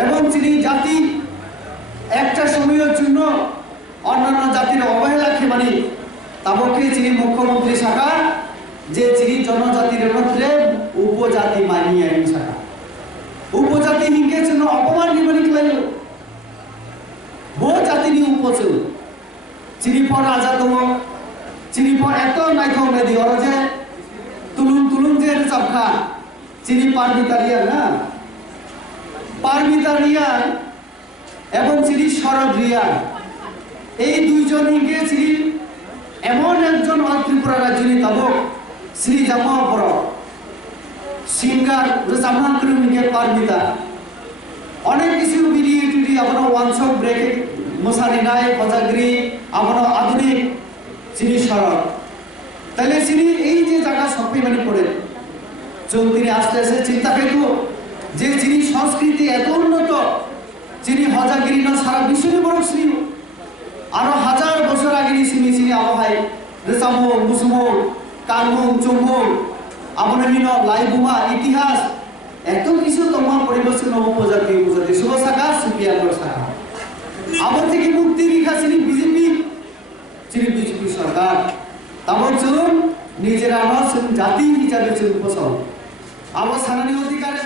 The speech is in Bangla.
এবং তিনি জাতি একটা সময়ের জন্য অন্যান্য জাতির অবহেলা খেমানি তাবকে তিনি মুখ্যমন্ত্রী শাখা যে তিনি জনজাতির মধ্যে উপজাতি মানিয়ে আইন শাখা উপজাতি হিংকে জন্য অপমান নিবানি খেলাইল বো জাতিনি উপচল চিনি পর রাজা দङ চিনি পর এত নাইথং নেদি ওরা যে তুলুম তুলুম যে চাপখা চিনি পারমিতারিয়া না পারমিতারিয়ান এবং চিনি শরদ রিয়ান এই দুইজন হিংকে চিনি এমন একজন ত্রিপুরা রাজ্যনি তাবক শ্রী জামাপর সিঙ্গার জামান হিংকে পারমিতা অনেক কিছু ভিডিও টিডি আপনার ওয়ানশপ ব্রেক মশারি নাই পজাগরি আপনার আধুনিক চিনি শরৎ তাহলে চিনি এই যে জায়গা সবই মানে পড়ে চৌধুরী আস্তে আস্তে চিন্তা পেত যে চিনি সংস্কৃতি এত উন্নত চিনি হজাগিরি না সারা বিশ্বে বড় শ্রী আরো হাজার বছর আগে চিনি চিনি আবহাই রেসামো মুসমো কালমো চম্বো আপনার লাইবুমা ইতিহাস এত কিছু তোমার পরিবেশন উপজাতি উপজাতি শুভ শাখা সুপিয়ার শাখা আবার থেকে মুক্তি রেখা ছিলেন বিজেপি ছিলেন বিজেপি সরকার তারপর চলুন নিজেরা জাতি হিসাবে চলুন পোষণ আবার সানানি অধিকারের